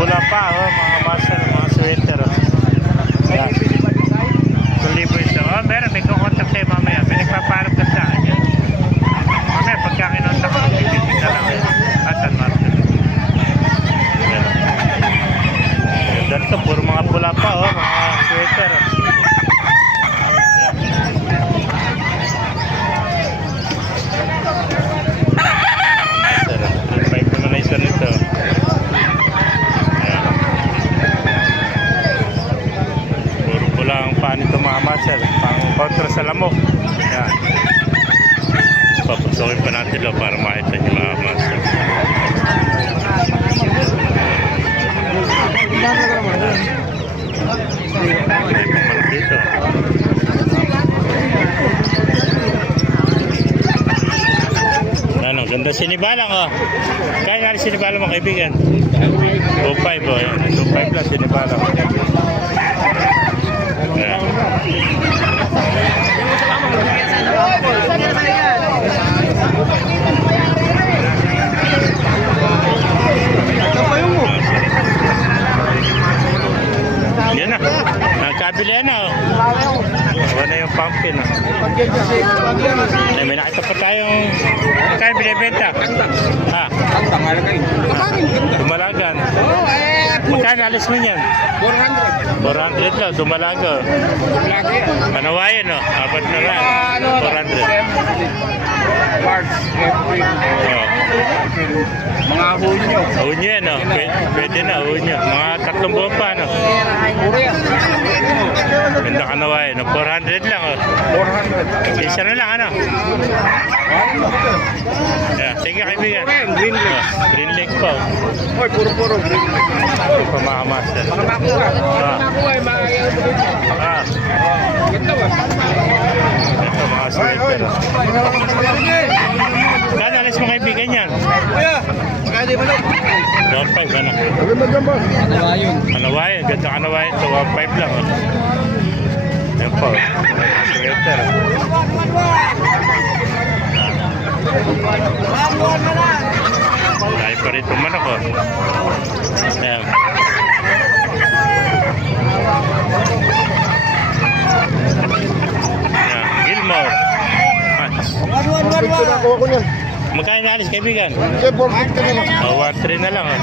pula pa, oh, mga master, mga sweater. Oh. Yan. Libo ito. Oh, meron. May kukontak sa'yo mamaya. May nagpaparap ka sa akin yan. Mamaya, pagka kinontak ko, bibigyan na lang yan. San Martin. Yan. Ganito, puro mga pula pa, oh, mga sweater. Nito. Ayan. Puro pula ang paan ito mga master. Pang kontra sa lamok. Ayan. Papasokin pa natin lo para makita niyo mga master. May pamarap dito. Ano, ganda sinibalang oh. Kaya nga sinibalang mga kaibigan. 2.5 oh, yan. 2.5 lang sinibalang. Ayan. Yan na. Nagkabili na oh. Wala yung pumpkin oh. Ay, may nakita pa tayong kaya binibenta. Ha? Dumalagan. Magkano alis mo yan? 400 lang, dumalaga. Panawayan o, apat na lang. 400. March, April. Mga hunyo. Hunyo yan o, pwede na hunyo. Mga 3 buwan pa no. Ganda kanawayan o, 400 lang o. 400. Isa na lang ano. Yeah, sige kaibigan. Green Lake. Green Lake po. Oy, puro Green Lake. Pamamaster. Mga makuha. Makuha ay maayaw. Ganda ba? Ito mga sweater. Kano alis mo kaibigan yan? Kuya, magkano ba lang? 1.5 ano? Kanawayon. Kanawayan, ganda kanawayan ito. 1.5 lang. Yan po. Sweater. Dahil pa rin itong manok oh. Ayan. Ayan. Gilmore. Magkano na alis kaibigan? 1.3 na lang oh.